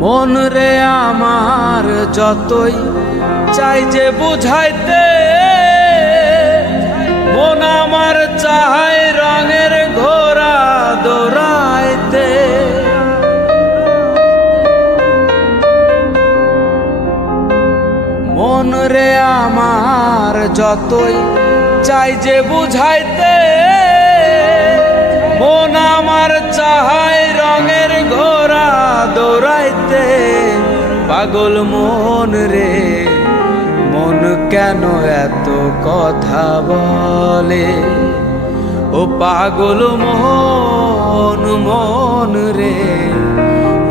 মন রে আমার যতই চাই যে বুঝাইতে, মন আমার চায় রঙের ঘোড়া দৌড়াইতে। মন রে আমার যতই চাই যে বুঝাইতে, মন আমার চায় রঙের ঘোড়া দৌড়াইতে। পাগল মন রে মন কেন এত কথা বলে, ও পাগল মন মন রে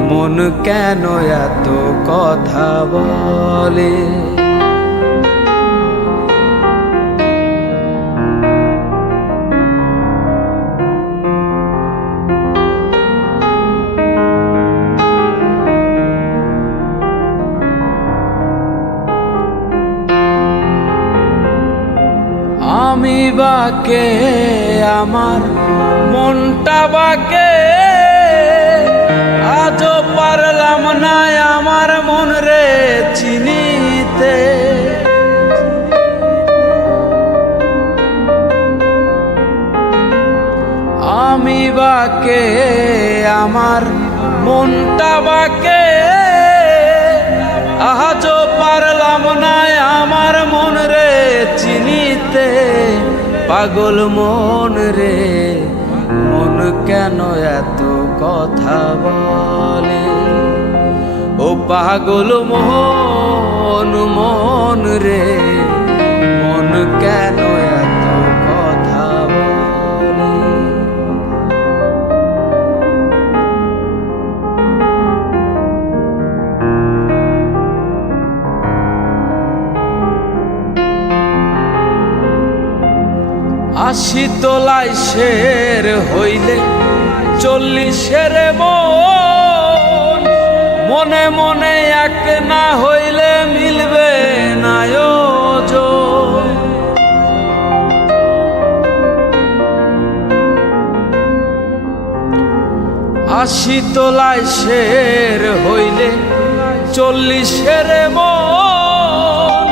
মন কেন এত কথা বলে। আমি বাকে আমার মনটা বাকে, আজও পারলাম না আমার মন রে চিনিতে। আমি বাকে আমার মনটা বাকে, আজও পারলাম না আমার মন রে চিনিতে। পাগল মন রে মন কেন এত কথা বলে, ও পাগল মন মন রে মন কেন এত কথা বলে। আশি তোলায় শের হইলে 40-এর মন, মনে মনে এক না হইলে মিলবে না ওজন। আশি তোলায় শের হইলে 40-এর মন,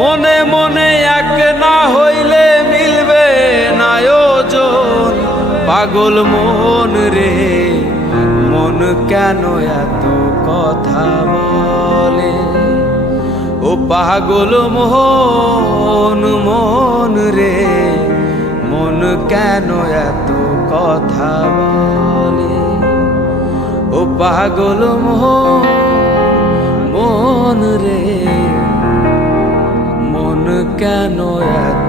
মনে মনে এক না হইলে মিলবে না ওজন। পাগল মন রে মন কেন এত কথা বলে, ও পাগল মন মন রে মন কেন এত কথা বলে, ও পাগল মন রে মন কেন এত